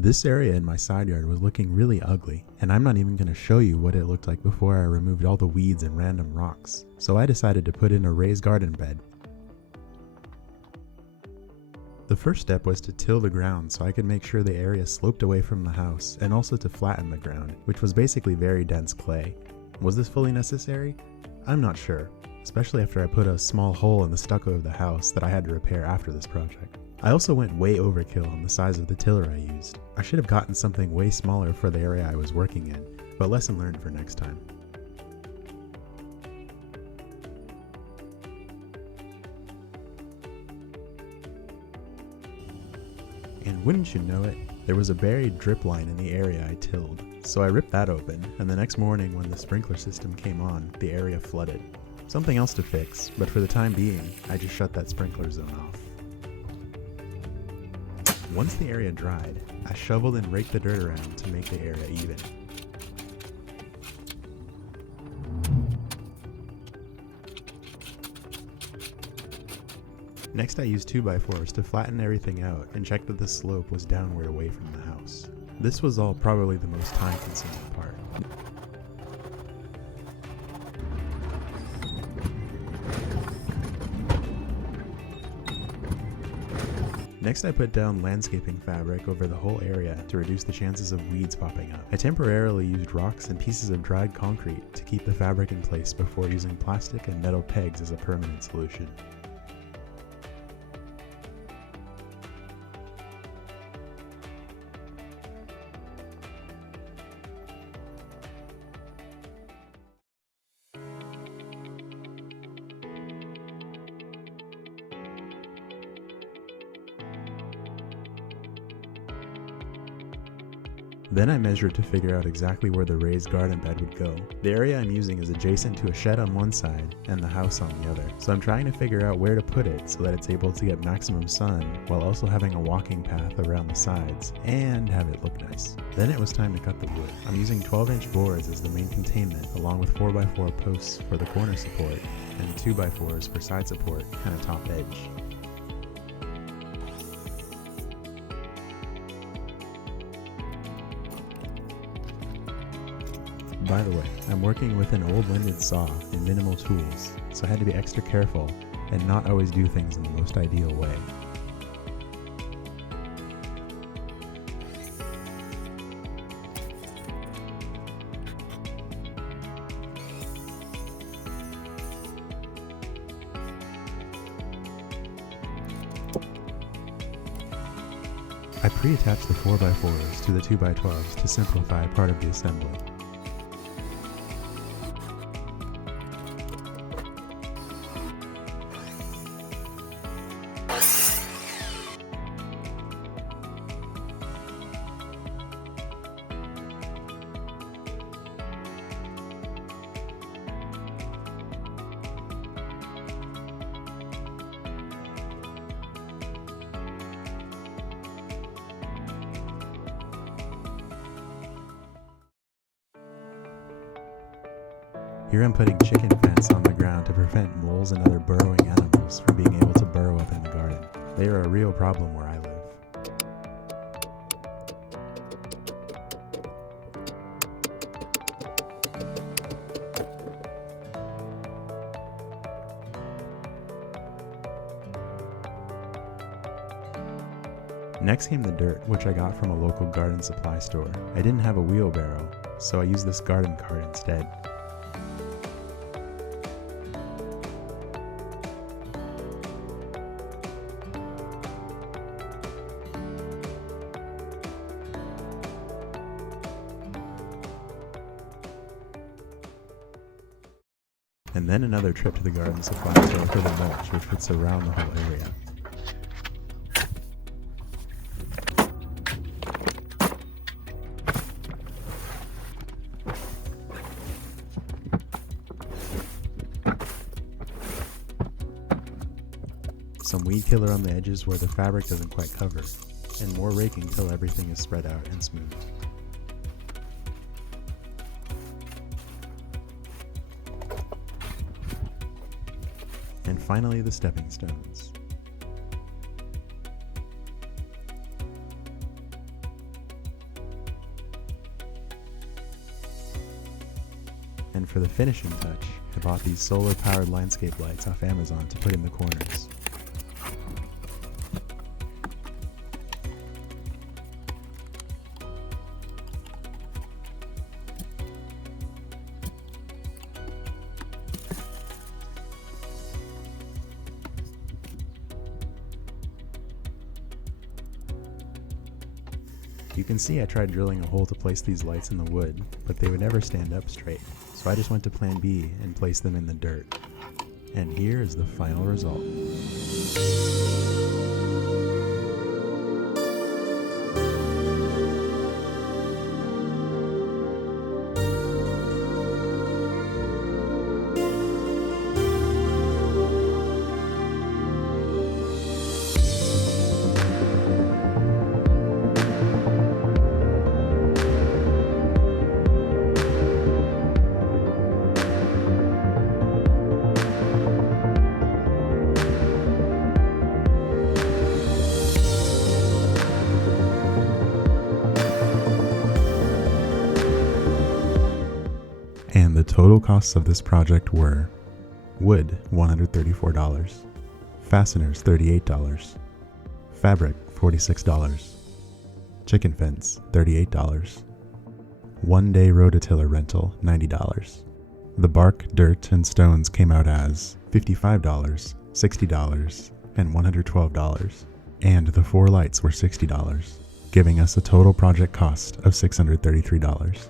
This area in my side yard was looking really ugly, and I'm not even going to show you what it looked like before I removed all the weeds and random rocks. So I decided to put in a raised garden bed. The first step was to till the ground so I could make sure the area sloped away from the house, and also to flatten the ground, which was basically very dense clay. Was this fully necessary? I'm not sure, especially after I put a small hole in the stucco of the house that I had to repair after this project. I also went way overkill on the size of the tiller I used. I should have gotten something way smaller for the area I was working in, but lesson learned for next time. And wouldn't you know it, there was a buried drip line in the area I tilled. So I ripped that open, and the next morning when the sprinkler system came on, the area flooded. Something else to fix, but for the time being, I just shut that sprinkler zone off. Once the area dried, I shoveled and raked the dirt around to make the area even. Next I used 2x4s to flatten everything out and check that the slope was downward away from the house. This was all probably the most time-consuming part. Next I put down landscaping fabric over the whole area to reduce the chances of weeds popping up. I temporarily used rocks and pieces of dried concrete to keep the fabric in place before using plastic and metal pegs as a permanent solution. Then I measured to figure out exactly where the raised garden bed would go. The area I'm using is adjacent to a shed on one side and the house on the other, so I'm trying to figure out where to put it so that it's able to get maximum sun while also having a walking path around the sides and have it look nice. Then it was time to cut the wood. I'm using 12-inch boards as the main containment, along with 4x4 posts for the corner support and 2x4s for side support and a top edge. By the way, I'm working with an old winded saw and minimal tools, so I had to be extra careful and not always do things in the most ideal way. I pre-attached the 4x4s to the 2x12s to simplify part of the assembly. Here I'm putting chicken fence on the ground to prevent moles and other burrowing animals from being able to burrow up in the garden. They are a real problem where I live. Next came the dirt, which I got from a local garden supply store. I didn't have a wheelbarrow, so I used this garden cart instead. And then another trip to the garden supply store for the mulch, which would surround the whole area. Some weed killer on the edges where the fabric doesn't quite cover, and more raking till everything is spread out and smooth. And finally the stepping stones. And for the finishing touch, I bought these solar-powered landscape lights off Amazon to put in the corners. You can see I tried drilling a hole to place these lights in the wood, but they would never stand up straight, so I just went to plan B and placed them in the dirt. And here is the final result. And the total costs of this project were: wood $134, fasteners $38, fabric $46, chicken fence $38, 1-day rototiller rental $90. The bark, dirt, and stones came out as $55, $60, and $112, and the 4 lights were $60, giving us a total project cost of $633.